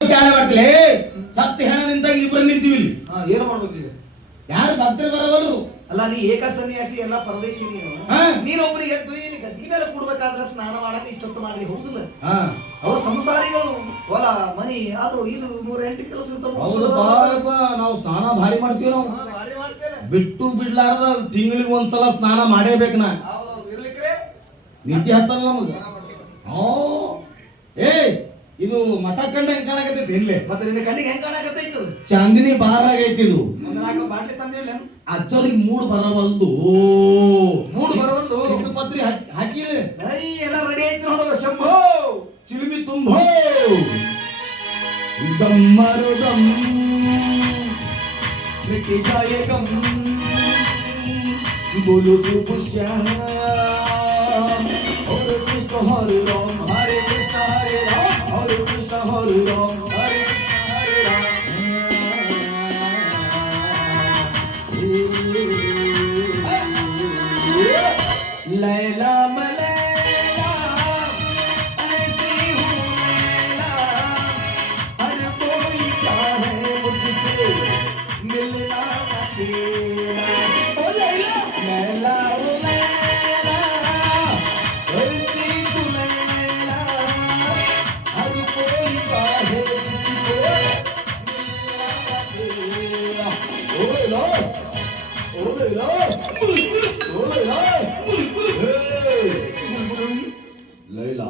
ಮಾಡ್ತಿಲ್ಲ ಸತ್ಯ ಹೆಣ ನಿಂತಾಗ ಇಬ್ರು ನಿಂತೀವಿ ಇಲ್ಲಿ. ಏನು ಮಾಡ್ಬೇಕೀಗ? ಯಾರು ಭಕ್ತರು ಬರವಲ್ರು. ಅಲ್ಲ ನೀ ಏಕ ಸನ್ಯಾಸಿ ಎಲ್ಲ ಪರದೇಶಿ ನೀನೊಬ್ಬರಿಗೆ ಎದ್ದು ಮೇಲೆ ಕೊಡ್ಬೇಕಾದ್ರೆ ಸ್ನಾನ ಮಾಡಕ್ಕೆ ಇಷ್ಟೊತ್ತು ಮಾಡಿ ಹೋಗುದಿಲ್ಲ. ಅವ್ರ ಸಂಸಾರಿಗಳು ಹೊಲ ಮನಿ ಅದು ಇದು 108 ಕೆಲಸ ನಾವು ಸ್ನಾನ ಭಾರಿ ಮಾಡ್ತೀವಿ. ನಾವು ಬಿಟ್ಟು ಬಿಡ್ಲಾರ್ದ ತಿಂಗಳಿಗೆ ಒಂದ್ಸಲ ಸ್ನಾನ ಮಾಡೇಬೇಕು. ನಾ ನಿದ್ದೆ ಹತ್ತಲ್ಲ ನಮಗ. ಏ ಇದು ಮಠ ಕಂಡ ಹೆಂಗ್ ಕಾಣಕತ್ತೈತಿ ಇಲ್ಲೇ. ಮತ್ತೆ ನಿನ್ನ ಕಣ್ಣಿಗೆ ಹೆಂಗ್ ಕಾಣಕತ್ತೈತು? ಚಾಂದಿನಿ ಬಾರಾಗೈತಿ ಇದು. ಬಾಟ್ಲಿ ತಂದಿಲ್ಲ ಅಚ್ಚರಿಗೆ ಮೂಡ್ ಬರವಲ್ದು. ಮೂಡ್ ಬರವಲ್ದು. ಪತ್ರಿ ಹಾಕಿಲ್ಲ ಎಲ್ಲ ರೆಡಿ ಆಯ್ತು ನೋಡುವ. ಶಂಭೋ ಚಿಲುಮಿ ತುಂಬೋ ದಮ್ಮರು ದಮ್ ಮಿಟಿ ಜಾಯೆ ಗಮ್ बोलो तू श्याम और कृष्ण हरे राम हरे कृष्ण हरे राम हरे कृष्ण हरे राम हरे कृष्ण हरे राम. लैला मलैला ऐसी हूँ लैला हर कोई चाहे मुझसे मिलना अकेला. ओ लैला लैला ओ लैला ऐसी तू लैला हर कोई चाहे मुझसे मिलना अकेला. ओ लैला ओ लैला लैला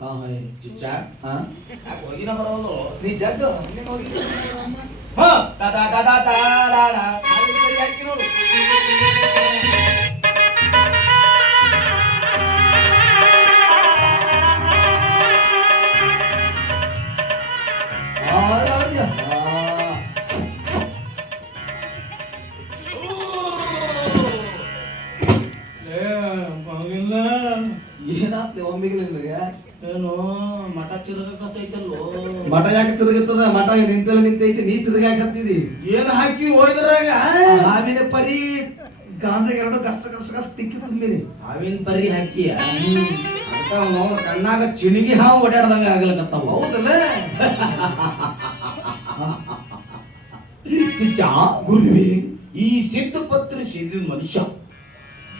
कहाँ है चिच्चा? हाँ कोई ना बराबर नहीं जग हाँ टा टा टा टा टा टा टा आगे बढ़ी है कि नोड़ ಏನು ಮಠ ತಿರುಗಕತ್ತೈತಲ್ಲೋ. ಮಠ ಯಾಕೆ ತಿರುಗುತ್ತದ? ಮಠ ನಿಂತಲ್ಲಿ ನಿಂತೈತಿ, ನೀ ತಿರುಗಾಕತ್ತಿದಿ. ಏನು ಹಾಕಿ ಹೋಯ್ದ್ರಾಗ ಹಾವಿನ ಪರಿ ಗಾಂಜಾಗ ಎರಡು ಕಷ್ಟ ಕಷ್ಟ ಕಷ್ಟ ತಿಕ್ಕಿ ತುಂಬಿರಿ. ಹಾವಿನ ಪರಿ ಹಾಕಿ ನಾವು ಕಣ್ಣಾಗ ಚಿಣಿಗಿ ಹಾವು ಓಡಾಡ್ದಂಗ ಆಗ್ಲಕತ್ತಾವ. ಹೌದಲ್ಲ ಚಿಚ್ಚಾ ಗುರುವಿ, ಈ ಸಿದ್ಧ ಪತ್ರಿ ಸಿದ್ಧ ಮನುಷ್ಯ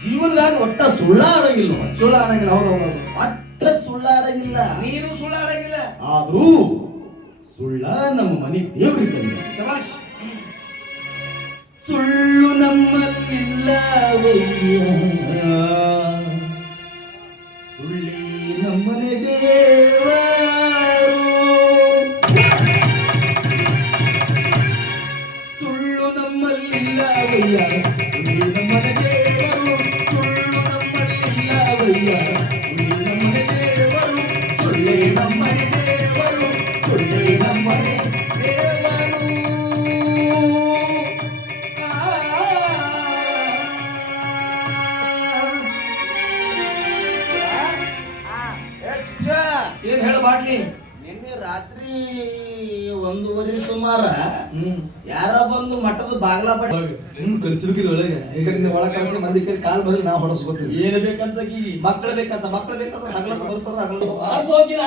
ಜೀವನದಾಗ ಒಟ್ಟ ಸುಳ್ಳಾಡಂಗಿಲ್ಲ. ಸುಳ್ಳಾಡಂಗಿಲ್ಲ. ಹೌದೌದು, ಒಟ್ಟ ಸುಳ್ಳಾಡಂಗಿಲ್ಲ. ನೀನು ಸುಳ್ಳಾಡಂಗಿಲ್ಲ. ಆದ್ರೂ ಸುಳ್ಳ ನಮ್ಮ ಮನೆ ದೇವ್ರಿದ್ದಂಗ. ಸುಳ್ಳು ನಮ್ಮಲ್ಲಿಲ್ಲವಯ್ಯ, ಸುಳ್ಳಿ ನಮ್ಮನೆ ದೇವರು. ಸುಳ್ಳು ನಮ್ಮಲ್ಲಿಲ್ಲವಯ್ಯ, ಸುಳ್ಳಿ ನಮ್ಮನೆ ದೇವರು. ಸುಳ್ಳು ನಮ್ಮಲ್ಲಿಲ್ಲವಯ್ಯ, ಸುಳ್ಳಿ ನಮ್ಮನೆ ದೇವರು. ಸುಳ್ಳಿ ನಮ್ಮನೆ ದೇವರು, ಸುಳ್ಳಿ ನಮ್ಮನೆ ದೇವರು. ಏನ್ ಹೇಳ ಬಾಟ್ಲಿ? ನಿನ್ನೆ ರಾತ್ರಿ 1:30 ಸುಮಾರ ಯಾರ ಬಂದು ಮಠದ ಬಾಗ್ಲ ಬಡಿ ಕಲ್ಸಿರ್ಕಿಲ್ಲ ಒಳಗೆ. ಈಗ ನಿನ್ನ ಒಳಗೆ ಕಲ್ಸಿ ಮಂದಿ ಕೈ ಕಾಲ್ ಬರಲಿ ನಾ ಹೊಡಸ್ಕೊತೀವಿ. ಏನು ಬೇಕಂತ ಮಕ್ಕಳು ಬೇಕಂತ ಹಗಲ ಬರ್ತಾರ. ಹೋಗಿನ